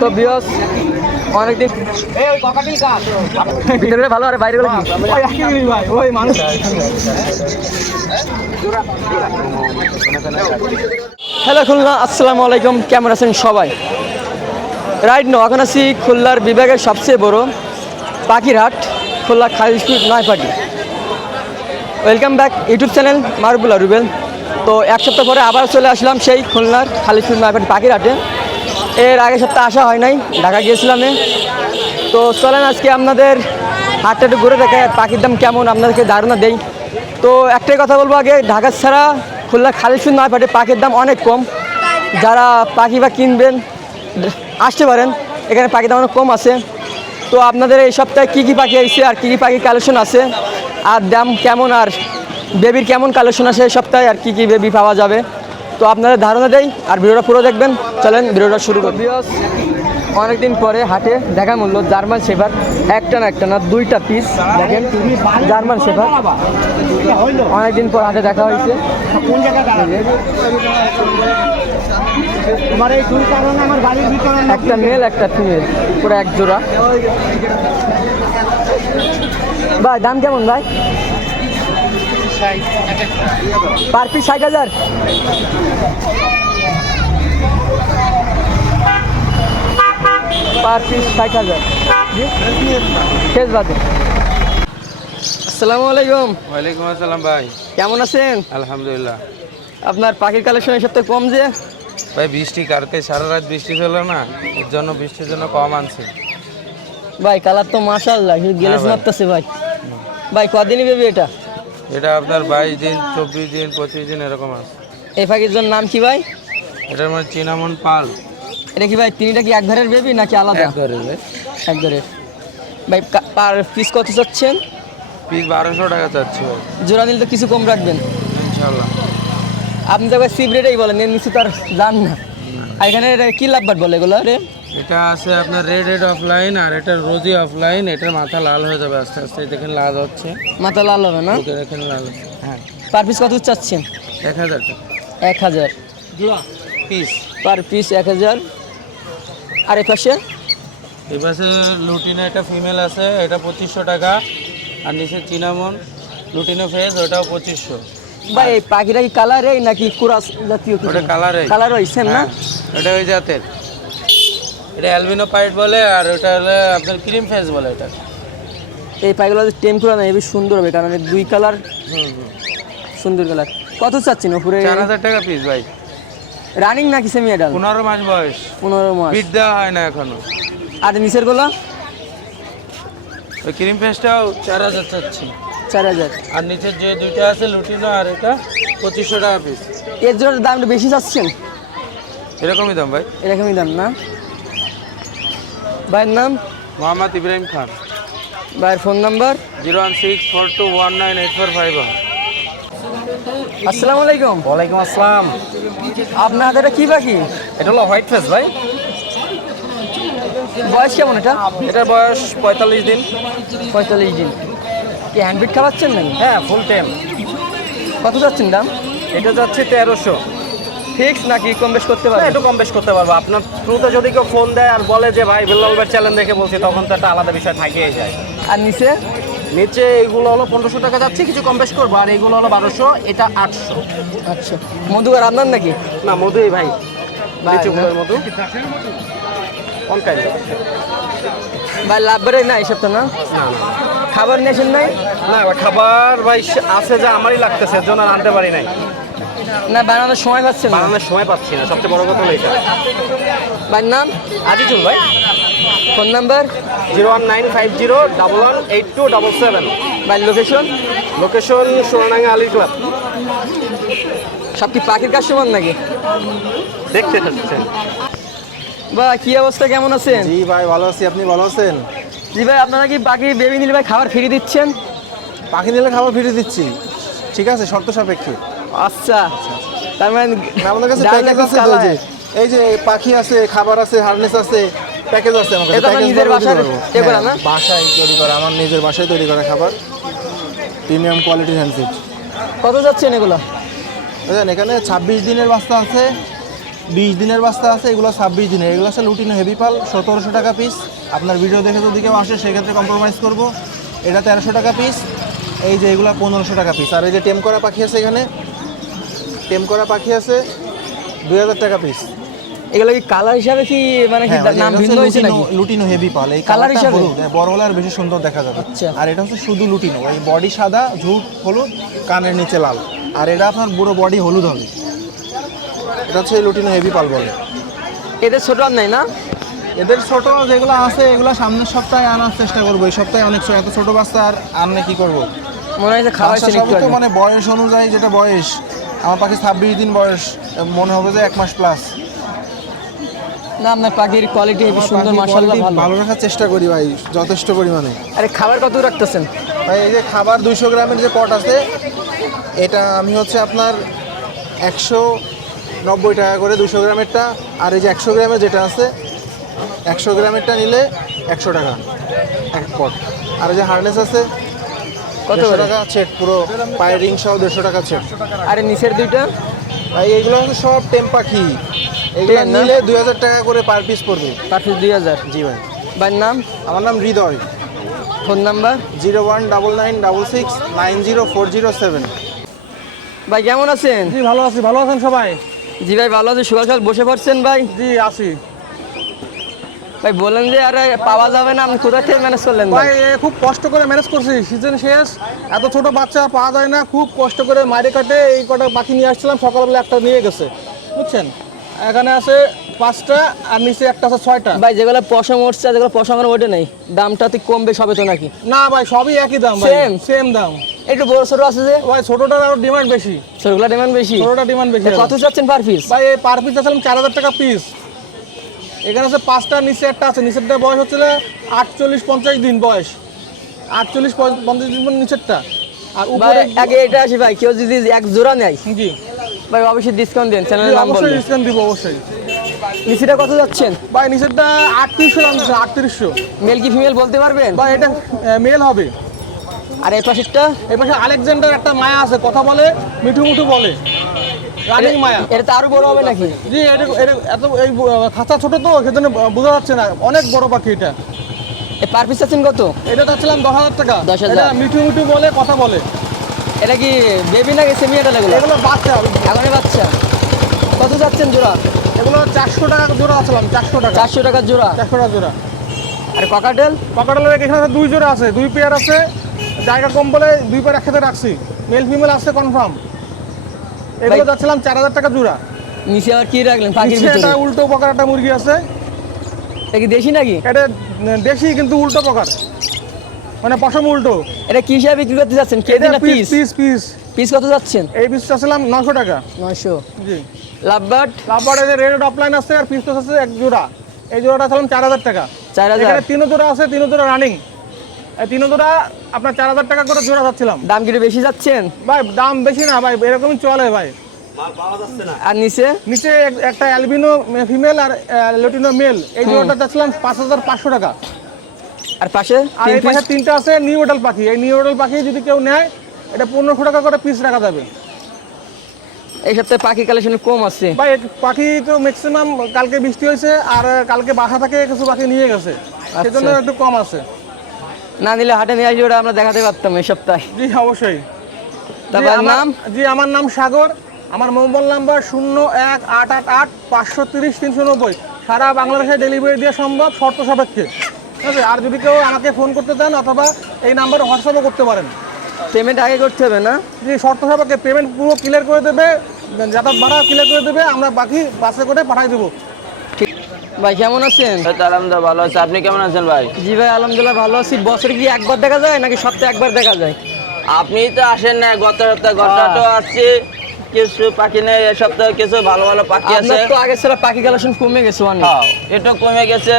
তো বিয়স অনেকদিন ভিতরে ভালো আর বাইরে ভাই ওই মানুষ। হ্যালো খুলনা, আসসালামু আলাইকুম, কেমন আছেন সবাই? রাইট নো এখন আছি খুলনার বিভাগের সবচেয়ে বড় পাখিরহাট, খুলনা খালিশপুর নয়পাটি। Welcome back YouTube channel Marubullah Rubel. তো এক সপ্তাহ পরে আবার চলে আসলাম সেই খুলনার খালিশপুর নয়পাটি পাখিরহাটে। এর আগের সপ্তাহে আসা হয় নাই, ঢাকা গিয়েছিলাম। তো চলেন আজকে আপনাদের হাটটা একটু ঘুরে দেখে পাখির দাম কেমন আপনাদেরকে ধারণা দেই। তো একটাই কথা বলবো, আগে ঢাকা ছাড়া খুলনা খালিশপুর নয়পাটি পাখির দাম অনেক কম। যারা পাখি বা কিনবেন আসতে পারেন, এখানে পাখির দাম অনেক কম আছে। তো আপনাদের এই সপ্তাহে কী কী পাখি আসছে আর কী কী পাখির কালেকশন আছে আর দাম কেমন আর বেবির কেমন কালেকশন আছে এই সপ্তাহে আর কী কী বেবি পাওয়া যাবে, তো আপনাদের ধারণা দেই আর ভিডিওটা পুরো দেখবেন। চলেন ভিডিওটা শুরু করি। অনেকদিন পরে হাটে দেখা মূল্য জার্মান শেফার্ড, একটা না দুইটা পিস দেখেন জার্মান শেফার্ড। অনেকদিন পর হাটে দেখা হয়েছে। একটা মেল একটা ফিমেল, পুরো এক জোড়া। ভাই দাম কেমন ভাই? Per piece 60,000। পার পিস 60,000 শেষ বাদে। আসসালামু আলাইকুম। ওয়ালাইকুম আসসালাম ভাই, কেমন আছেন? আলহামদুলিল্লাহ। আপনার পাখির কালেকশন এই সপ্তাহে কম যে? ভাই বৃষ্টি, কালকে সারা রাত বৃষ্টি ছিল না, এর জন্য বৃষ্টির জন্য কম আনছি। ভাই কালার তো মাশাআল্লাহ গ্লেজ মারতেছে ভাই। ভাই কদিনই বেবি এটা? এটা আপনার 22 দিন, 24 দিন, 25 দিন এরকম আছে। এই পাখির জন্য নাম কি ভাই? এটার মানে চিনামন পাল। এটা কি ভাই তিনটা কি এক ঘরের বেবি নাকি আলাদা? এক ঘরের ভাই। এক ঘরের। ভাই পার পিস কত চাচ্ছেন? পিস 1200 টাকা চাচ্ছি ভাই। জোড়া নিলে তো কিছু কম রাখবেন ইনশাআল্লাহ। আপনি তো ভাই সিপ রেটেই বলেন, এর নিচে তো আর জান না। আর এখানে কি লাভবাট বলে এগুলো রে? এটা আছে আপনার রেড রেড অফলাইন আর এটা রোজি অফলাইন। এটার মাথা লাল হয়ে যাবে আস্তে আস্তে, দেখেন লাল হচ্ছে, মাথা লাল হবে না? দেখেন লাল হচ্ছে। হ্যাঁ। পার পিস কত চাচ্ছেন? 1000 টাকা 1000 পিস। Per piece 1000। আর এই পাশে? এই পাশে লুটিনো একটা ফিমেল আছে, এটা 2500 টাকা। আর নিচে চিনামন লুটিনো ফেস, ওটাও 2500। ভাই এই পাখিটা কি কালারে নাকি কুরাস জাতীয় কিছু? ওটা কালারে। কালার হইছেন না? এটা ওই জাতের, এটা অ্যালবিনো পাইট বলে, আর ওটা হলো আপনার ক্রিম ফেস বলে। এটা এই পাখিগুলো যদি টেম করে না হেবি সুন্দর হবে, কারণ এই দুই কালার সুন্দর কালার। কত চাচ্ছেন উপরে? 4000 টাকা পিস ভাই। রানিং নাকি সেমি অ্যাডাল্ট? 15 মাস বয়স। 15 মাস। বিট দেওয়া হয় না এখনো। আর নিচের গুলো? ওই ক্রিম ফেসটাও 4000 চাচ্ছি। 4000। আর নিচের যে দুইটা আছে লুটিনো আর এটা 2500 টাকা পিস। এর জন্য দাম একটু বেশি চাচ্ছেন? এরকমই দাম ভাই। এরকমই দাম না? ভাইয়ের নাম? মোহাম্মদ ইব্রাহিম খান। ভাইয়ের ফোন নাম্বার? 01642198451। আসসালামু আলাইকুম। ওয়ালাইকুম আসসালাম। আপনাদের এটা কি পাখি? এটা হলো হোয়াইট ফেস ভাই। বয়স কেমন এটা? এটার বয়স 45 দিন। 45 দিন। কি হ্যান্ডবিট খাওয়াচ্ছেন নাকি? হ্যাঁ, ফুল টাইম। কত যাচ্ছেন দাম? এটা যাচ্ছে 1300। ফিক্স নাকি কম বেশ করতে পারবেন? একটু কম বেশ করতে পারবো। আপনার থ্রুতে যদি কেউ ফোন দেয় আর বলে যে ভাই বিল্লাল ভাই চ্যানেল দেখে বলছি, তখন তো একটা আলাদা বিষয় থাকিয়ে যায়। আর নিচে? নিচে এইগুলো হলো 1500 টাকা যাচ্ছে, কিছু কম বেশ করবো। আর এইগুলো হলো 1200, এটা 800। আচ্ছা, মধু আর আপনার নাকি? না, মধুই ভাই, ভাই, লিচু ফুলের মধু। কোন কাইন্ড? ভাই লাভ বেড়ে না এসব তো না? না খাবার নিয়েছেন নাই? না, খাবার ভাই আছে যে আমারই লাগতেছে, এর জন্য আর আনতে পারি নাই। না বানানোর সময় পাচ্ছেন না? বানানোর সময় পাচ্ছি না, সবচেয়ে বড় কথা হলো এটা। ভাইয়ের নাম? আজিজুল ভাই। Phone number? 01950118277। ভাইয়ের location? Location Sonadanga Ali club. সব কি পাখির কাস্টমার নাকি? দেখতে থাকছেন। বা কি অবস্থা, কেমন আছেন? জি ভাই ভালো আছি, আপনি ভালো আছেন? জি ভাই, আপনারা কি পাখি বেবি নিলে ভাই খাবার ফ্রি দিচ্ছেন? পাখি নিলে খাবার ফিরে দিচ্ছি, ঠিক আছে, শর্ত সাপেক্ষে। আচ্ছা, তার মানে আমাদের কাছে ডাল প্যাকেজ খুব আছে, কালা হয়। এই যে পাখি আছে, খাবার আছে, হারনেস আছে, প্যাকেজ আছে আমার কাছে। এটা আপনার প্যাকেজ নিজের দিয়ে বাসায় দিতে পারবো। এ করা না? হ্যাঁ, বাসায় তৈরি করা, আমার নিজের বাসায় তৈরি করা খাবার, প্রিমিয়াম কোয়ালিটির হ্যান্ডফিড। কত যাচ্ছেন এগুলো? বুঝলেন, এখানে 26 দিনের বাচ্চা আছে, 20 দিনের বাচ্চা আছে, এগুলো 26 দিনের। এগুলো আছে লুটিনো হেভি পাল, 1700 টাকা পিস। আপনার ভিডিও দেখে যদি কেউ আসে সেক্ষেত্রে কম্প্রোমাইজ করব। এটা 1300 টাকা পিস। এই যে এগুলো 1500 টাকা পিস। আর এই যে টেম করা পাখি আছে, এখানে টেম করা পাখি আছে 2000 টাকা পিস। এগুলো কি কালার হিসাবে কি মানে কি হ্যাঁ, নাম ভিন্ন হয়েছে নাকি? লুটিনো হেভি পাল, এই Colour কালারটা হিসাবে? হলুদ, বড় হলে আর বেশি সুন্দর দেখা যাবে। আচ্ছা। আর এটা হচ্ছে শুধু লুটিনো, এই বডি সাদা, ঝুট হলুদ, কানের নিচে লাল। আর এটা আপনার পুরো বডি হলুদ হবে। এটা হচ্ছে লুটিনো হেভি পাল বলে। এদের ছোট আর নাই না? এদের ছোট যেগুলো আছে এগুলো সামনের সপ্তাহে আনার চেষ্টা করবো। এই সপ্তাহে অনেক এত ছোট বাচ্চা আর আনলে কি করবো? মনে হয় যে খাওয়াইছেন একটু তো আগে। মানে বয়স অনুযায়ী যেটা বয়স, আমার পাখি 26 দিন বয়স, মনে হবে যে 1 মাস প্লাস। না আপনার পাখির কোয়ালিটি খুব সুন্দর, মাশাআল্লাহ ভালো। ভালো রাখার চেষ্টা করি ভাই, যথেষ্ট পরিমাণে। আরে খাবার কত রাখতেছেন? ভাই এই যে খাবার 200 গ্রামের যে পট আছে, এটা আমি হচ্ছে আপনার 190 টাকা করে 200 গ্রামেরটা। আর এই যে 100 গ্রামের যেটা আছে, 100 গ্রামেরটা নিলে 100 টাকা এক পট। আর এই যে হার্নেস আছে কত 150 করে? টাকা সেট, পুরো পায়ের রিং সহ 150 টাকা সেট। আরে নিচের দুইটা ভাই এগুলো হচ্ছে সব টেম পাখি, এগুলো টেম না? নিলে 2000 টাকা করে পার পিস পড়বে। Per piece 2000। জি ভাই। ভাইয়ের নাম, আমার নাম হৃদয়। Phone number? 019966904007। ভাই কেমন আছেন? জি ভালো আছি, ভালো আছেন সবাই? জি ভাই ভালো আছি। সকাল সকাল বসে পড়ছেন ভাই? জি আছি ভাই বলেন যে আরে পাওয়া যাবে না, আপনি কোথা থেকে ম্যানেজ করলেন ভাই। ভাই? খুব কষ্ট করে ম্যানেজ করছি, সিজন শেষ, এত ছোট বাচ্চা পাওয়া যায় না, খুব কষ্ট করে মাইরে কাটে এই কটা পাখি নিয়ে আসছিলাম। সকালবেলা একটা নিয়ে গেছে, বুঝছেন। এখানে আছে 5টা আর নিচে একটা আছে 6টা। ভাই যেগুলো পশম উঠছে আর যেগুলো পশম ওঠে নাই, দামটা তো কম বেশ হবে তো নাকি? না ভাই, সবই একই দাম ভাই, Same? সেম দাম। একটু বড় ছোট আছে যে, ভাই ছোটটার আরো ডিমান্ড বেশি, ছোটগুলো ডিমান্ড বেশি। ছোটটা ডিমান্ড বেশি। কত চাচ্ছেন পার পিস? ভাই এই পার পিস আছে 4000 টাকা পিস। এখানে আছে 5টা, নিচে একটা আছে। নিচেরটা বয়স হচ্ছে 48-50 দিন বয়স, 48-50 দিন নিচেরটা। আর ভাই উপরে আগে এটা আসি ভাই, কেউ যদি এক জোড়া নেয় জি ভাই অবশ্যই ডিসকাউন্ট দেন, জি, চ্যানেলের নাম অবশ্যই বলবেন। ডিসকাউন্ট দিব অবশ্যই। নিচেটা কত যাচ্ছেন? ভাই নিচেরটা 3800 দাম দিচ্ছে, 3800। মেল কি ফিমেল বলতে পারবেন? ভাই এটা মেল হবে। আর এই পাশেরটা? এই পাশে আলেকজান্ডার একটা মায়া আছে, কথা বলে, মিঠু মিঠু বলে, রানিং মায়া। এটা তো আরো বড় হবে নাকি? জি এটা এত এই খাঁচা ছোট তো সেজন্য বোঝা যাচ্ছে না, অনেক বড় পাখি এটা। এই পার পিস চাচ্ছেন কত? এটা চাচ্ছিলাম 10,000 টাকা। 10,000 এটা মিঠু মিঠু বলে, কথা বলে। এটা কি বেবি নাকি সেমি এটা এগুলো? এগুলো বাচ্চা, এখনই বাচ্চা। কত যাচ্ছেন জোড়া? এগুলো 400 টাকা জোড়া আছিলাম, 400 টাকা। 400 টাকা জোড়া। 400 টাকা জোড়া। আর ককাটেল? পকেটের এখানে আছে 2 জোড়া আছে, 2 পেয়ার আছে। জায়গা কম বলে 2 পেয়ার একসাথে রাখছি, মেল ফিমেল আছে কনফার্ম। এগুলো ভাই- যাচ্ছিলাম 4000 টাকা জোড়া। নিচে আর কি রাখলেন পাখির নিচে ভিতরে? একটা উল্টো পকার একটা মুরগি আছে, এটা কি দেশি নাকি? এটা দেশি কিন্তু উল্টো পকার, মানে পশম উল্টো। এটা কি হিসাবে বিক্রি করতে যাচ্ছেন, কেজি না পিস? পিস পিস কত যাচ্ছেন? এই পিস চাচ্ছিলাম 900 টাকা। 900। জি। লাভবার্ড? লাভবার্ড যে রেড অফলাইন আছে আর পিস আছে এক জোড়া। এই জোড়াটা ছিলাম 4000 টাকা। 4000। এখানে 3 জোড়া আছে, 3 জোড়া রানিং। এই 3 জোড়া আপনার 4000 টাকা করে জোড়া যাচ্ছিলাম। দাম কি একটু বেশি যাচ্ছেন? ভাই দাম বেশি না ভাই, এরকমই চলে ভাই। আর নিচে? নিচে একটা অ্যালবিনো ফিমেল আর লুটিনো মেল, এই জোড়াটা যাচ্ছিলাম 5500 টাকা। আর পাশে আর এই পাশে 3টা আছে নিউ ওডাল পাখি। এই নিউ ওডাল পাখি যদি কেউ নেয়, এটা 1500 টাকা করে পিস রাখা যাবে। এই সপ্তাহে পাখি কালেকশন কম আছে ভাই পাখি তো ম্যাক্সিমাম কালকে বৃষ্টি হয়েছে আর কালকে বাসা থেকে কিছু পাখি নিয়ে গেছে, সেজন্য একটু কম আছে। না নিলে হাটে নিয়ে আসলে ওটা আমরা দেখাতে পারতাম এই সপ্তাহে। জি অবশ্যই। তারপর নাম? জি আমার নাম সাগর। আমার মোবাইল নাম্বার 01888530 390। সারা বাংলাদেশে ডেলিভারি দেওয়া সম্ভব, শর্ত সাপেক্ষে, ঠিক আছে। আর যদি কেউ আমাকে ফোন করতে চান অথবা এই নাম্বারে হোয়াটসঅ্যাপও করতে পারেন। পেমেন্ট আগে করতে হবে না? জি শর্ত সাপেক্ষে পেমেন্ট পুরো ক্লিয়ার করে দেবে, যাতায়াত ভাড়া ক্লিয়ার করে দেবে, আমরা বাকি বাসে করে পাঠিয়ে দেবো। ঠিক। ভাই কেমন আছেন? আলহামদুলিল্লাহ ভালো আছে, আপনি কেমন আছেন ভাই? জি ভাই আলহামদুলিল্লাহ ভালো আছি। বছরে কি একবার দেখা যায় নাকি সপ্তাহে একবার দেখা যায়? আপনি তো আসেন না, গত সপ্তাহে আসছি, কিছু পাখি নেই। এই সপ্তাহে কিছু ভালো ভালো পাখি আছে। আপনার তো আগে ছাড়া পাখি কালেকশন কমে গেছে অনেক। হ্যাঁ, একটু কমে গেছে।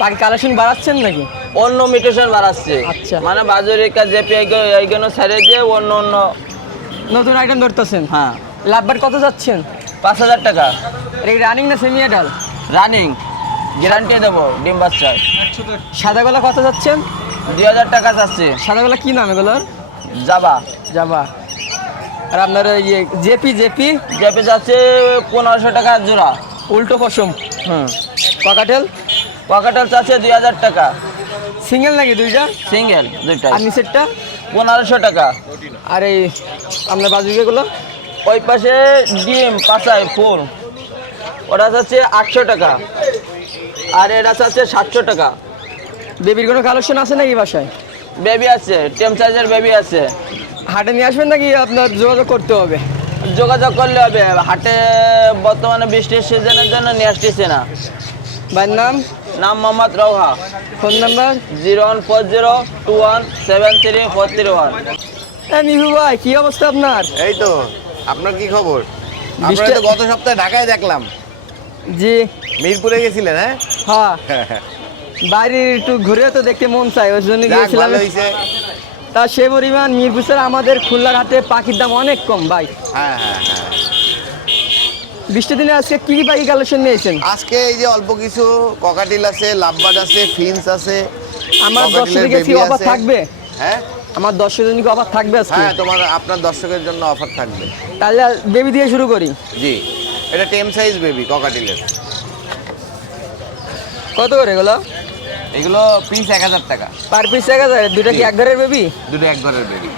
পাখি কালেকশন বাড়াচ্ছেন নাকি? অন্য মিউটেশন বাড়াচ্ছে, আচ্ছা। মানে বাজারিকা জেপি এইগুলো ছেড়ে দিয়ে অন্য নতুন আইটেম ধরতেছেন? হ্যাঁ। লাভবার কত যাচ্ছেন? 5000 টাকা এটা কি রানিং না সেমি অ্যাডাল? রানিং, গ্যারান্টি দেবো ডিম বাচ্চায়। সাদা গলা কত যাচ্ছেন? 2000 টাকা যাচ্ছে। সাদা গলা কি নাম এগুলোর? যাবা যাবা। আর আপনার ইয়ে জেপি জেপি জেপি যাচ্ছে 1500 টাকা জোড়া। উল্টো পশম হুম। ককাটেল পকেটাল চাচ্ছে 2000 টাকা সিঙ্গেল নাকি দুইটা? সিঙ্গেল দুইটাই। আর নিচেরটা? 1500 টাকা। আর এই আপনার বাজুকেগুলো? ওই পাশে ডিম পাচাই ফুল, ওটা চাচ্ছে 800 টাকা, আর এটা চাচ্ছে 700 টাকা। বেবির কোনো কালেকশন আছে নাকি বাসায়? বেবি আছে, টেম সাইজের বেবি আছে। হাটে নিয়ে আসবেন নাকি আপনার যোগাযোগ করতে হবে? যোগাযোগ করলে হবে, হাটে বর্তমানে বৃষ্টির সিজনের জন্য নিয়ে আসতেছে না। ভাইয়ের নাম? নাম মোহাম্মদ রওহা। Phone number? 01402173431। নিহু ভাই কি অবস্থা আপনার? এই তো, আপনার কি খবর? আপনারা বৃষ্টি- তো গত সপ্তাহে ঢাকায় দেখলাম, জি মিরপুরে গেছিলেন, হ্যাঁ? হ্যাঁ বাইরে একটু ঘুরে তো দেখতে মন চাই, ওই জন্য যাক, গিয়েছিলাম। ভালো হয়েছে। তা সে পরিমাণ মিরপুর স্যার আমাদের খুলনার হাটে পাখির দাম অনেক কম ভাই। হ্যাঁ হ্যাঁ হ্যাঁ। বৃষ্টির দিনে আজকে কি কি পাখি কালেকশন নিয়েছেন? আজকে এই যে অল্প কিছু ককাটিল আছে, লাভবার্ড আছে, ফিন্স আছে। আমার ককাটেলের দর্শকের কি baby অফার আছে। থাকবে? হ্যাঁ আমার দর্শকের জন্য কি অফার থাকবে আজকে? হ্যাঁ, আপনার দর্শকের জন্য অফার থাকবে। তাহলে বেবি দিয়ে শুরু করি। জি, এটা টেম সাইজ বেবি ককাটিলের। কত করে এগুলো? এগুলো পিস 1000 টাকা। Per piece 1000? দুটো কি জি। এক ঘরের বেবি? দুটো এক ঘরের বেবি।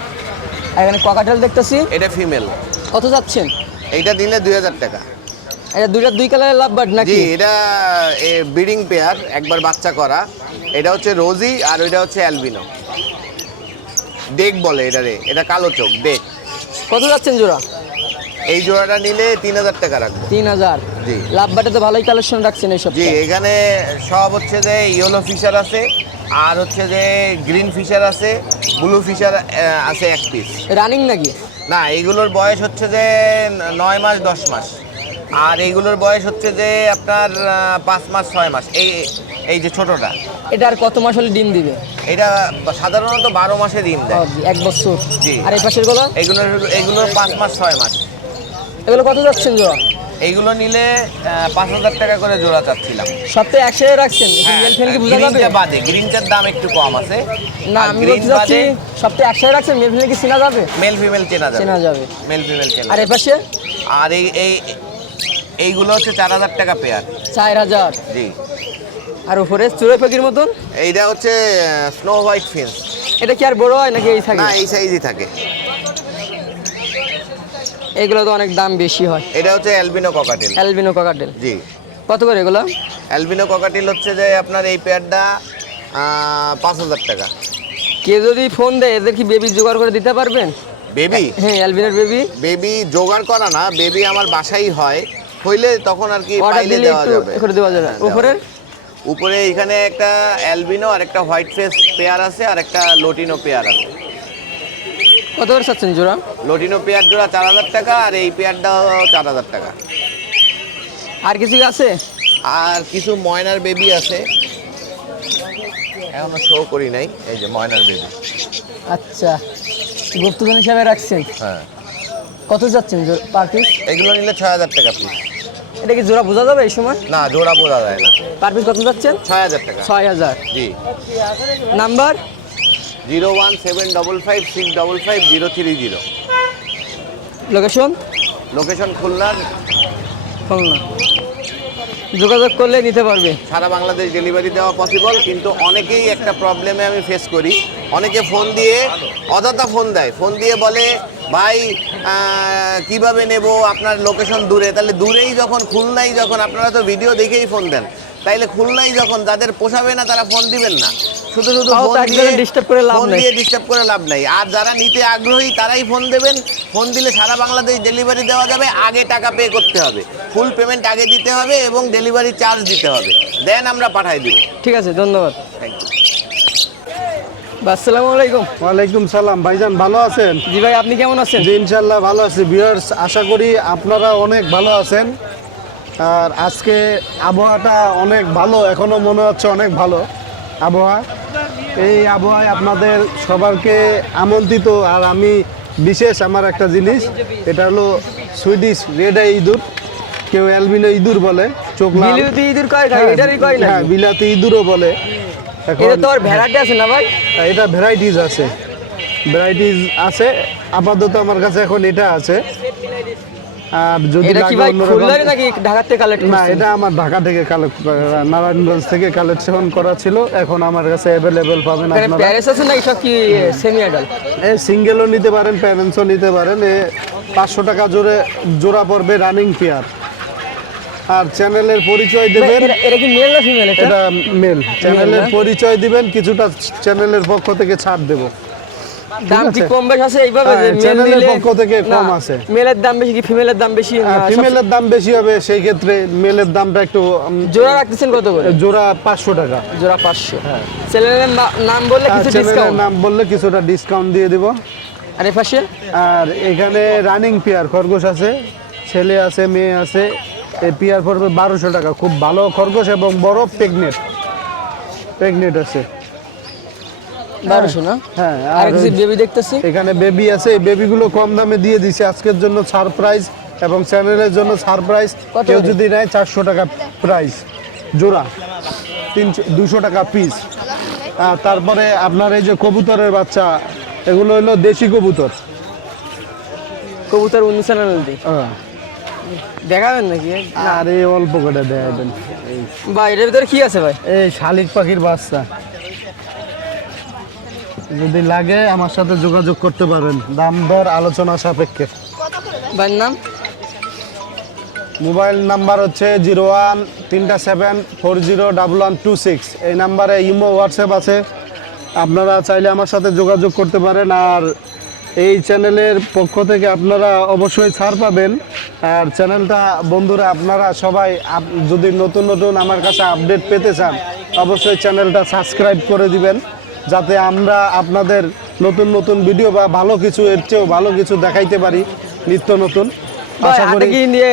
এখানে ককাটেল দেখতেছি, এটা ফিমেল। কত যাচ্ছেন? এইটা দিলে 2000 টাকা। এটা দুইটা দুই কালারের লাভ বার্ড জি, নাকি? এটা ব্রিডিং পেয়ার, একবার বাচ্চা করা। এটা হচ্ছে রোজি আর ওইটা হচ্ছে অ্যালবিনো। ডেক বলে এটারে, এটা কালো চোখ ডেক। কত যাচ্ছেন জোড়া? এই জোড়াটা নিলে 3000 টাকা রাখবো। 3000? জি। লাভ বার্ডে তো ভালোই কালেকশন রাখছেন এইসব। জি, এখানে সব হচ্ছে যে ইয়েলো ফিশার আছে, আর হচ্ছে যে গ্রিন ফিশার আছে, ব্লু ফিশার আছে 1 পিস। রানিং নাকি? না, এইগুলোর বয়স হচ্ছে যে 9 মাস 10 মাস, আর এইগুলোর বয়স হচ্ছে যে আপনার 5 মাস 6 মাস। এই যে ছোটটা, এটা আর কত মাস হলে ডিম দিবে? এটা সাধারণত 12 মাসে ডিম দেয়। এক বছর? জি। আর এই পাশের গুলো? এগুলোর 5 মাস 6 মাস। এগুলো কত যাচ্ছেন জোড়া? এইগুলো নিলে 5000 টাকা করে জোড়া চাচ্ছিলাম। সপ্তাহে 100 রাখছেন? মেল ফেল কি বোঝা যাবে? গ্রিনটা বাদে, গ্রিনটার দাম একটু কম আছে। না, আর আমি গ্রিন বলতে চাচ্ছি বাদে সপ্তাহে 100 রাখছেন, মেল ফেল কি চেনা যাবে? মেল ফিমেল চেনা চেনা যাবে। যাবে। মেল ফিমেল চেনা আর এই যাবে। পাশে? আর এইগুলো হচ্ছে 4000 টাকা পেয়ার। 4000? জি। আর উপরে চুড়ে পাখির মতন? এইটা হচ্ছে স্নো হোয়াইট ফিন্স। এটা কি আর বড় হয় নাকি এই থাকে? না, এই সাইজই থাকে। এগুলো তো অনেক দাম বেশি হয়। এটা হচ্ছে অ্যালবিনো ককাটেল। অ্যালবিনো ককাটেল জি। কত করে এগুলো? অ্যালবিনো ককাটেল হচ্ছে যে আপনার এই পেয়ারটা 5000 টাকা। কে যদি ফোন দেয় এদের কি বেবি জোগাড় করে দিতে পারবেন? বেবি? হ্যাঁ, অ্যালবিনোর বেবি বেবি জোগাড় করা না, বেবি আমার বাসাই হয়, হইলে তখন আর কি অর্ডার পাইলে দিলে দেওয়া একটু যাবে। করে দেওয়া যাবে। হ্যাঁ, দেওয়া উপরের? যাবে। উপরে এখানে একটা অ্যালবিনো আর একটা হোয়াইট ফেস পেয়ার আছে, আর একটা লোটিনো পেয়ার আছে। কত করে চাচ্ছেন জোড়া? লোটিনো পেয়ার জোড়া 4000 টাকা, আর এই পেয়ারটাও 4000 টাকা। আর কিছু আছে? আর কিছু ময়নার বেবি আছে, এখনো শো করি নাই। এই যে ময়নার বেবি। আচ্ছা, গুপ্তধন হিসাবে রাখছেন। হ্যাঁ, কত যাচ্ছেন পার পিস? এগুলো নিলে 6000 টাকা পিস। এটা কি জোড়া বোঝা যাবে এই সময়? না, জোড়া বোঝা যায় না। পার পিস কত যাচ্ছেন? 6000 টাকা। 6000? জি। নাম্বার? 01755655030। লোকেশন? লোকেশন খুলনার। খুলনা। যোগাযোগ করলে নিতে পারবে। সারা বাংলাদেশ ডেলিভারি দেওয়া পসিবল, কিন্তু অনেকেই একটা প্রবলেমে আমি ফেস করি। অনেকে ফোন দিয়ে অযথা ফোন দেয়, ফোন দিয়ে বলে ভাই কিভাবে নেব, আপনার লোকেশন দূরে। তাহলে দূরেই যখন, খুলনাই যখন, আপনারা তো ভিডিও দেখেই ফোন দেন, তাইলে খুলনাই যখন, যাদের পোষাবে না তারা ফোন দিবেন না। শুধু শুধু তাও তো ফোন দিয়ে একজনের disturb করে লাভ ফোন নাই। দিয়ে ডিস্টার্ব করে লাভ নাই। আর যারা নিতে আগ্রহী তারাই ফোন দেবেন। ফোন দিলে সারা বাংলাদেশ ডেলিভারি দেওয়া যাবে। আগে টাকা পে করতে হবে, ফুল পেমেন্ট আগে দিতে হবে এবং ডেলিভারি চার্জ দিতে হবে, দেন আমরা পাঠাই দিব। ঠিক আছে, ধন্যবাদ। Thank you. আসসালামু আলাইকুম। ওয়ালাইকুম সালাম, ভাইজান ভালো আছেন? জি ভাই, আপনি কেমন আছেন? জি ইনশাল্লাহ ভালো আছি। ভিউয়ার্স, আশা করি আপনারা অনেক ভালো আছেন। আর আজকে আবহাওয়াটা অনেক ভালো, এখনো মনে হচ্ছে অনেক ভালো আবহাওয়া। এই আবহাওয়ায় আপনাদের সবারকে আমন্ত্রিত। আর আমি বিশেষ আমার একটা জিনিস, এটা হলো সুইডিশ রেড আই ইঁদুর, কেউ অ্যালবিনো ইঁদুর বলে, চোখ লাল। বিলিতি ইঁদুর কয় থাকে? হ্যাঁ, এটারই কয় না? হ্যাঁ, বিলাতি ইঁদুরও বলে। এখন এটা তো আর ভেড়াটি আছে না ভাই? এটা ভ্যারাইটিস আছে। ভ্যারাইটিস আছে, আপাতত আমার কাছে এখন এটা আছে। আর যদি এটা কি লাগে ভাই অন্যরকম- খুলনার নাকি ঢাকা থেকে কালেক্ট না, এটা আমার ঢাকা থেকে নারায়ণগঞ্জ থেকে কালেকশন করা ছিল, এখন আমার কাছে অ্যাভেলেবেল পাবেন আপনারা। প্যারিস আছে নাকি সব কি সেমি অ্যাডাল্ট? এই সিঙ্গেলও নিতে পারেন, প্যারেন্টসও নিতে পারেন। 500 টাকা জোড়া পড়বে রানিং পেয়ার। আর চ্যানেলের পরিচয় দেবেন, এটা কি মেল না ফিমেল? এটা মেল। চ্যানেলের না? পরিচয় দিবেন, কিছুটা চ্যানেলের পক্ষ থেকে ছাড় দেব। দাম কি আছে? কম বেশ আছে এইভাবে যে হ্যাঁ, মেল চ্যানেলের নিলে পক্ষ থেকে কম আছে। মেলের দাম বেশি কি ফিমেলের দাম বেশি? ফিমেলের দাম বেশি হবে, সেই ক্ষেত্রে মেলের দামটা একটু জোড়া রাখতেছেন কত করে? জোড়া 500 টাকা। জোড়া 500। চ্যানেলের নাম বললে কিছু চ্যানেলের ডিসকাউন্ট। নাম বললে কিছুটা ডিসকাউন্ট দিয়ে দিব। আর এই পাশে আর এখানে রানিং পেয়ার খরগোশ আছে, ছেলে আছে, মেয়ে আছে। এই পেয়ার পড়বে 1200 টাকা। খুব ভালো খরগোশ এবং বড় প্রেগনেট আছে। 1200 না? হ্যাঁ, আর আর কিছু বেবি দেখতেছি। এখানে বেবি আছে, এই বেবিগুলো কম দামে দিয়ে দিছে আজকের জন্য সারপ্রাইজ, এবং চ্যানেলের জন্য সারপ্রাইজ। কত কেউ করে? যদি নেয় 400 টাকা প্রাইস জোড়া, 200 টাকা পিস। আর তারপরে আপনার এই যে কবুতরের বাচ্চা, এগুলো হলো দেশি কবুতর। কবুতর 19 চ্যানেল দি দেখাবেন নাকি? আর এই অল্প করে দেয় দেন। ভাই এর ভিতরে কি আছে ভাই? এই শালিক পাখির বাচ্চা, যদি লাগে আমার সাথে যোগাযোগ করতে পারেন, দাম দর আলোচনা সাপেক্ষে। ভাইয়ের নাম? মোবাইল নাম্বার হচ্ছে 0137401126। এই নাম্বারে ইমো, হোয়াটসঅ্যাপ আছে, আপনারা চাইলে আমার সাথে যোগাযোগ করতে পারেন। আর এই চ্যানেলের পক্ষ থেকে আপনারা অবশ্যই ছাড় পাবেন। আর চ্যানেলটা বন্ধুরা আপনারা সবাই যদি নতুন নতুন আমার কাছে আপডেট পেতে চান, অবশ্যই চ্যানেলটা সাবস্ক্রাইব করে দিবেন, যাতে আমরা আপনাদের নতুন নতুন ভিডিও বা ভালো কিছু, এর চেয়েও ভালো কিছু দেখাইতে পারি নিত্য নতুন। ভাই আশা হাতে করি কি নিয়ে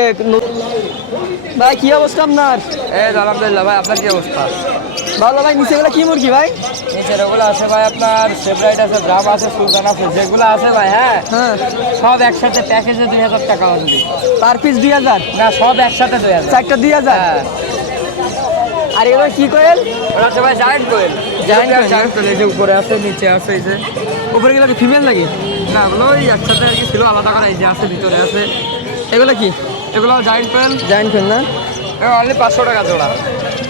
ভাই কি অবস্থা আপনার? এই আলহামদুলিল্লাহ ভাই, আপনার কি অবস্থা? ভালো ভাই। নিচে গুলো কি মুরগি ভাই? নিচের ওগুলো আছে ভাই আপনার সেব্রাইট আছে, ব্রাম আছে, সুলতান আছে, যেগুলো আছে ভাই। হ্যাঁ, হ্যাঁ, সব একসাথে প্যাকেজে 2000 টাকা আসবে। Per piece 2000? না, সব একসাথে 2000। চারটা 2000? হ্যাঁ, আর এবার কি কোয়েল? ওরা আছে ভাই জায়েন্ট কোয়েল। Giant কোয়েল, জায়েন্ট কোয়েল, এই যে উপরে আছে, নিচে আছে, এই যে। উপরে গেলে কি ফিমেল নাকি? না, ওগুলো ওই একসাথে আর কি ছিল, আলাদা করে। এই যে আছে, ভিতরে আছে। এগুলো কি? এগুলো জায়েন্ট কোয়েল, জায়ান্ট কোয়েল না? অনলি 500 টাকা জোড়া।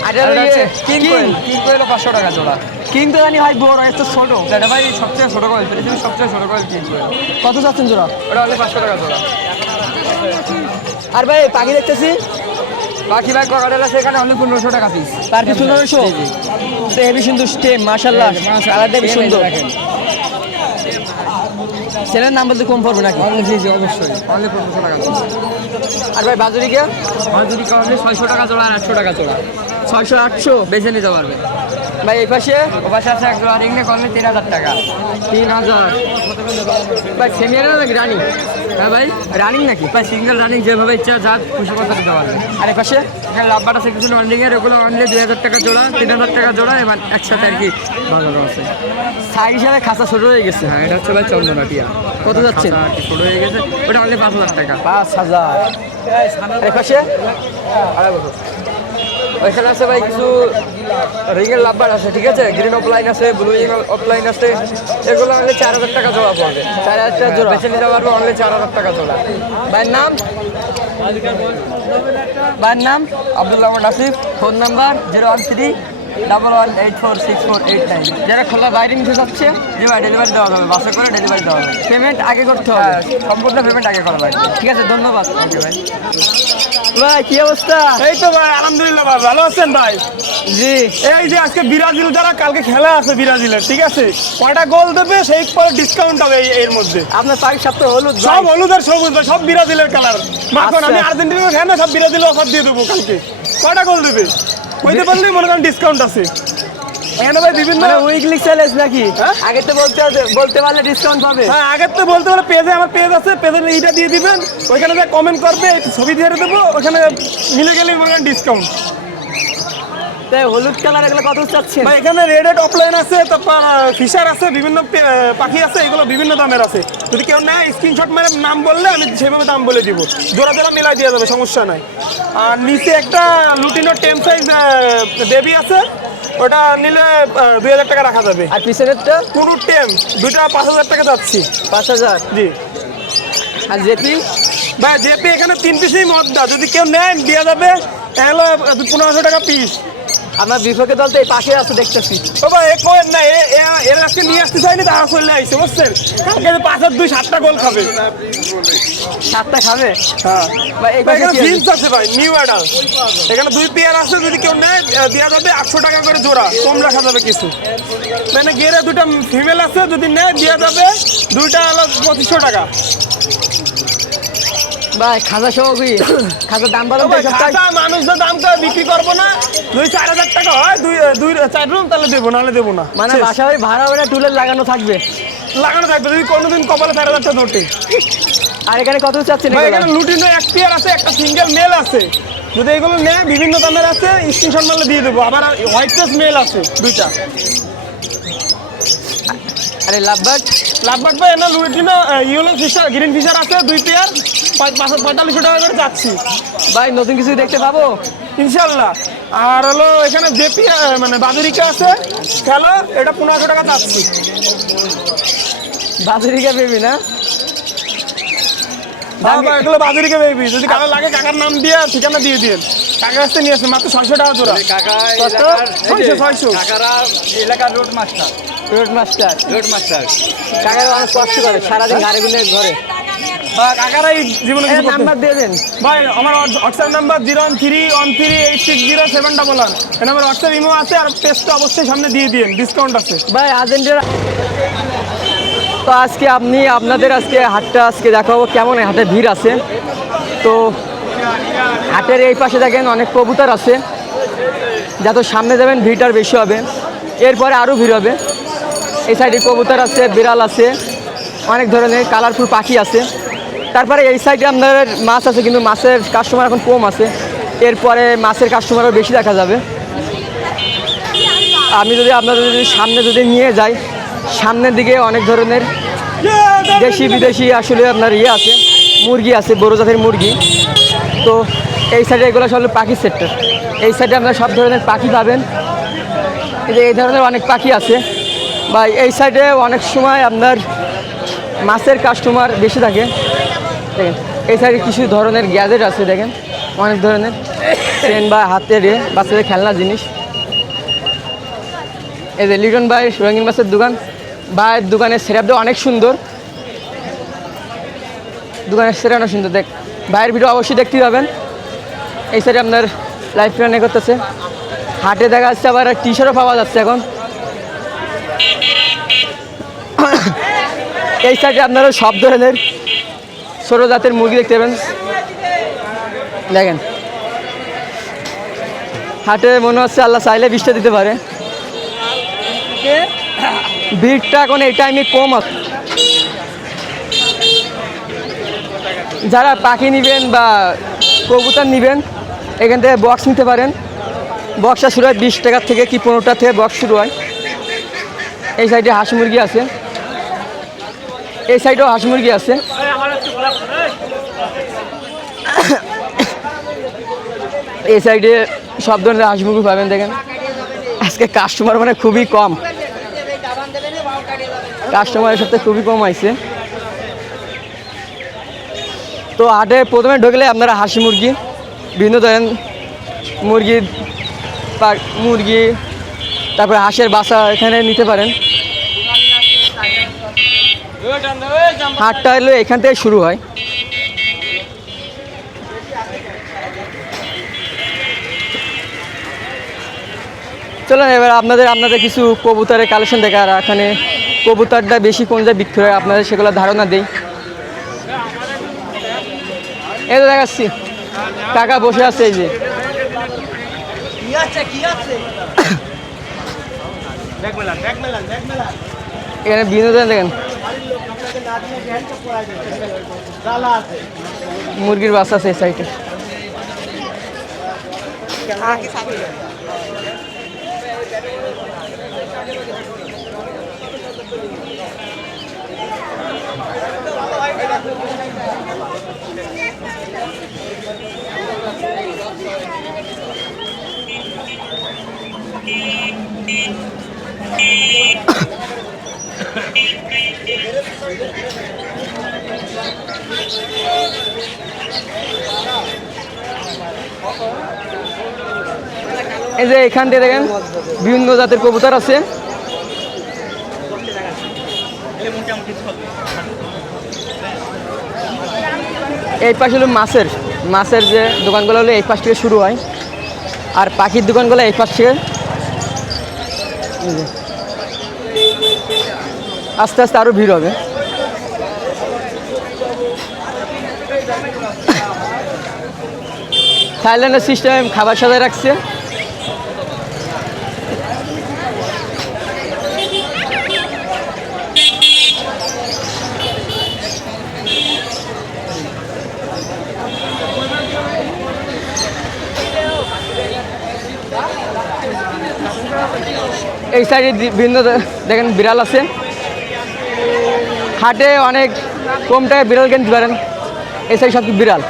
আর এটা হলো ইয়ে, কিং king? কোয়েল, কিং কোয়েল 500 টাকা জোড়া। কিং তো জানি ভাই বড়, এত ছোট। এটা ভাই সবচেয়ে ছোট কোয়েল, পৃথিবীর সবচেয়ে ছোট কোয়েল কিং কোয়েল। কত চাচ্ছেন জোড়া? ওটা অনলি 500 টাকা জোড়া। আর ভাই পাখি দেখতেছি, বাকি ভাই ককাটেল আছে এখানে অনলি 1500 টাকা পিস। Per piece 1500? তো হেভি সুন্দর স্টেম, মাশাআল্লাহ, কালারটা বেশ সুন্দর। ছেলের নাম বলতে কম পড়বে নাকি? জি জি, অবশ্যই অনলি 1500 টাকা পিস। আর ভাই বাজুরি কে? আর যদি অনলি 600 টাকা জোড়া আর 800 টাকা জোড়া 600 800 বেছে নিতে পারবে। ভাই এই পাশে ও পাশে আছে এক জোড়া রিং নেক অনলি 3000 টাকা। 3000। ভাই সেমিয়ার নাকি রানিং? হ্যাঁ ভাই, রানিং নাকি? ভাই সিঙ্গেল রানিং যেভাবে ইচ্ছা যা খুশি মতো দিতে পারবে। আর এই পাশে এখানে লাভবার আছে কিছু নন্ডিং এর, ওগুলো অনলি 2000 টাকা জোড়া, 3000 টাকা জোড়া, এবং একসাথে আর কি বাজারও আছে। সাইজ হিসাবে খাঁচা ছোট হয়ে গেছে। হ্যাঁ, এটা হচ্ছে ভাই চন্দনাটিয়া। কত যাচ্ছে? খাঁচা আর কি ছোট হয়ে গেছে, ওটা অনলি 5000 টাকা। 5000। আর এই পাশে ওইখানে আছে ভাই কিছু রিংয়ের লাভবার আছে, ঠিক আছে, গ্রিন অফলাইন আছে, ব্লু অফলাইন আছে, এগুলো অনলি 4000 টাকা জোড়া পড়বে। 4000 টাকা জোড়া। বেছে নিতে পারবে অনলি 4000 টাকা জোড়া। ভাইয়ের নাম? ভাইয়ের নাম? আব্দুল্লাহ নাসিফ। Phone number 01311846489। যারা খোলা বাইরে নিতে যাচ্ছে জি ভাই, ডেলিভারি দেওয়া যাবে, বাসে করে ডেলিভারি দেওয়া যাবে। পেমেন্ট আগে করতে হবে। সম্পূর্ণ পেমেন্ট আগে করা লাগবে। ঠিক আছে, ধন্যবাদ। ওকে ভাই। ভাই কি অবস্থা? এই তো ভাই আলহামদুলিল্লাহ ভাই, ভালো আছেন ভাই? জি। এই যে আজকে ব্রাজিল যারা, কালকে খেলা আছে ব্রাজিলের, ঠিক আছে, কয়টা গোল দেবে সেই পরে ডিসকাউন্ট হবে এর মধ্যে। আপনার পাখির সপ্তাহ হলুদ সব হলুদ আর সবুজ ভাই, সব ব্রাজিলের কালার। মাখন আচ্ছা। আমি আর্জেন্টিনার ফ্যান, সব ব্রাজিলের অফার দিয়ে দেবো কালকে। কয়টা গোল দেবে কইতে পারলেই মনে করেন ডিসকাউন্ট আছে এখানে ভাই। বিভিন্ন মানে উইকলি চ্যালেঞ্জ নাকি? হ্যাঁ? আগে তো বলতে পারলে ডিসকাউন্ট পাবে। হ্যাঁ, আগের তো বলতে পারে, পেজে আমার পেজ আছে, পেজের এইটা দিয়ে দিবেন, ওইখানে যা কমেন্ট করবে ছবি দিয়ে দেবো, ওখানে মিলে গেলে মনে করেন ডিসকাউন্ট। তাই হলুদ কালার এগুলো কত চাচ্ছেন? ভাই এখানে রেড অফলাইন আছে, তারপর ফিশার আছে, বিভিন্ন পাখি আছে, এগুলো বিভিন্ন দামের আছে। যদি কেউ নেয় স্ক্রিনশট মেরে নাম বললে আমি সেভাবে দাম বলে দিব, জোড়া জোড়া মিলাই দেওয়া যাবে, সমস্যা নাই। আর নিচে একটা লুটিনো টেম সাইজ বেবি আছে, ওটা নিলে 2000 টাকা রাখা যাবে। আর পিছনেরটা পুরো টেম দুইটা 5000 টাকা যাচ্ছি। 5000। জি। আর জেপি ভাই জেপি এখানে 3 পিসেই মদ্দা, যদি কেউ নেয় দেওয়া যাবে। হলো 1500 টাকা পিস। আমার বিপক্ষে দল তো এই পাশে আছে দেখতেছি। ও ভাই কোয়েন না, এর আজকে নিয়ে আসতে চাইনি, তারা চলে আইছে বুঝছেন। কালকে 5-2 7টা গোল খাবে। 7টা খাবে? হ্যাঁ ভাই এই ভাই পাশে এখানে কি আছে? জিন্স আছে ভাই, নিউ অ্যাডাল। এখানে 2 পেয়ার আছে, যদি কেউ নেয় দেওয়া যাবে 800 টাকা করে জোড়া, কম রাখা যাবে কিছু। মানে গেরে 2টা ফিমেল আছে, যদি নেয় দেওয়া যাবে 2টা হলো 2500 টাকা। ভাই খাজা সহ কি খাজার দাম বলেন তো এই সপ্তাহে? খাতা মানুষদের দাম তো বিক্রি করবো না, 2-4 হাজার টাকা হয়, 2-4 রুম, তাহলে দেবো, নাহলে দেবো না। মানে বাসা বাড়ি ভাড়া ভাড়া টুলের লাগানো থাকবে? লাগানো থাকবে, যদি কোনোদিন কপালে 4,000 টাকা ধরতে। আর এখানে কত চাচ্ছেন ভাই এগুলো? এখানে লুটিনো 1 পেয়ার আছে, একটা সিঙ্গেল মেল আছে। যদি এগুলো নেয় বিভিন্ন দামের আছে, স্ক্রিনশট মারলে দিয়ে দেবো। আবার হোয়াইট ফেস মেল আছে 2টা। আরে লাভবার্ড লাভবার্ড ভাই না, lutino yellow Fischer, green Fischer আছে 2 পেয়ার, 4500 টাকা করে যাচ্ছি ভাই, নতুন কিছু দেখতে পাবো ইনশাল্লাহ। আর হলো এখানে জেপি মানে বাদুরিকা আছে খেলো, এটা 1500 টাকা যাচ্ছি। বাজারিকা বেবি না? এগুলো বাদুরিকা বেবি, যদি কারো লাগে কাকার নাম দিয়ে ঠিকানা দিয়ে দিন। কাকার কাছে নিয়ে আসে মাত্র 600 টাকা জোড়া। কত? 600। এলাকার রোড মাস্টার। রোড মাস্টার কাকার অনেক কষ্ট করে সারাদিন গাড়ি গুনে ঘরে। বা কাকারাই জীবনে কিছু করতে- নাম্বার দিয়ে দেন ভাই আমার হোয়াটসঅ্যাপ নাম্বার 013138601। এই নাম্বার হোয়াটসঅ্যাপ ইমো আছে, আর পেজটা অবশ্যই সামনে দিয়ে দিন, ডিসকাউন্ট আছে। ভাই আর্জেন্টিনা। তো আজকে আপনাদের আজকে হাটটা আজকে দেখাবো কেমন এই হাটে ভিড় আছে। তো হাটের এই পাশে দেখেন অনেক কবুতর আছে, যত সামনে যাবেন ভিড়টার বেশি হবে, এরপরে আরও ভিড় হবে। এই সাইডে কবুতর আছে, বিড়াল আছে, অনেক ধরনের কালারফুল পাখি আছে। তারপরে এই সাইডে আপনাদের মাছ আছে, কিন্তু মাছের কাস্টমার এখন কম আছে, এরপরে মাছের কাস্টমারও বেশি দেখা যাবে। আমি যদি আপনাদের সামনে নিয়ে যাই, সামনের দিকে অনেক ধরনের দেশি বিদেশি আসলে আপনার আছে, মুরগি আছে, বড় জাতের মুরগি। তো এই সাইডে এগুলো সব পাখির সেক্টর। এই সাইডে আপনারা সব ধরনের পাখি পাবেন, এই ধরনের অনেক পাখি আছে। বা এই সাইডে অনেক সময় আপনার মাছের কাস্টমার বেশি থাকে। দেখেন এই সাইডে কিছু ধরনের গ্যাজেট আছে, দেখেন অনেক ধরনের ট্রেন বা হাতের বাচ্চাদের খেলনা জিনিস। এই যে লিটন ভাই রঙিন মাছের দোকান, ভাইয়ের দোকানের সেটআপটা অনেক সুন্দর, দোকানের সেটআপ অনেক সুন্দর। দেখ ভাইয়ের ভিডিও অবশ্যই দেখতে পাবেন। এই সাইডে আপনার লাইফ রান করতেছে, হাটে দেখা যাচ্ছে আবার টি শার্টও পাওয়া যাচ্ছে এখন। এই সাইডে আপনারা সব ধরনের ছোটো জাতের মুরগি দেখতে পাবেন। দেখেন হাটে মনে হচ্ছে আল্লাহ চাইলে 20টা দিতে পারে। ভিড়টা এখন এই টাইমে কম আছে। যারা পাখি নেবেন বা কবুতর নেবেন, এখান থেকে বক্স নিতে পারেন। বক্সটা শুরু হয় 20 টাকার থেকে, কি 15টা থেকে বক্স শুরু হয়। এই সাইডে হাঁস মুরগি আছে, এই সাইডেও হাঁস মুরগি আছে। এই সাইডে সব ধরনের হাঁস মুরগি পাবেন। দেখেন আজকে কাস্টমার মানে খুবই কম, কাস্টমারের সাথে খুবই কম আইছে। তো হাটে প্রথমে ঢুকলে আপনারা হাঁস মুরগি, বিভিন্ন ধরনের মুরগি, তারপরে হাঁসের বাসা এখানে নিতে পারেন। হাটটা হলো এখান থেকে শুরু হয়। চলুন এবার আপনাদের কিছু কবুতরের কালেকশন দেখা, আর এখানে কবুতরটা বেশি কোন জায়গায় বিক্রি হয় আপনাদের সেগুলো ধারণা দেই। এই তো দেখাচ্ছি কাকা বসে আছে, এই যে এখানে বিনোদন দেখেন, মুরগির বাচ্চা আছে এই সাইডে। এই যে এখান থেকে দেখেন বিভিন্ন জাতের কবুতর আছে। এই পাশে হলো মাছের যে দোকানগুলো হলো এই পাশ থেকে শুরু হয়, আর পাখির দোকানগুলো এই পাশ থেকে। এই যে। আস্তে আস্তে আরও ভিড় হবে। থাইল্যান্ডের সিস্টেমে খাবার সাজায় রাখছে। এই সাইডে বিভিন্ন দেখেন বিড়াল আছে। হাটে অনেক কম টাকায় বিড়াল কিনতে পারেন। এই সাইড সব বিড়াল।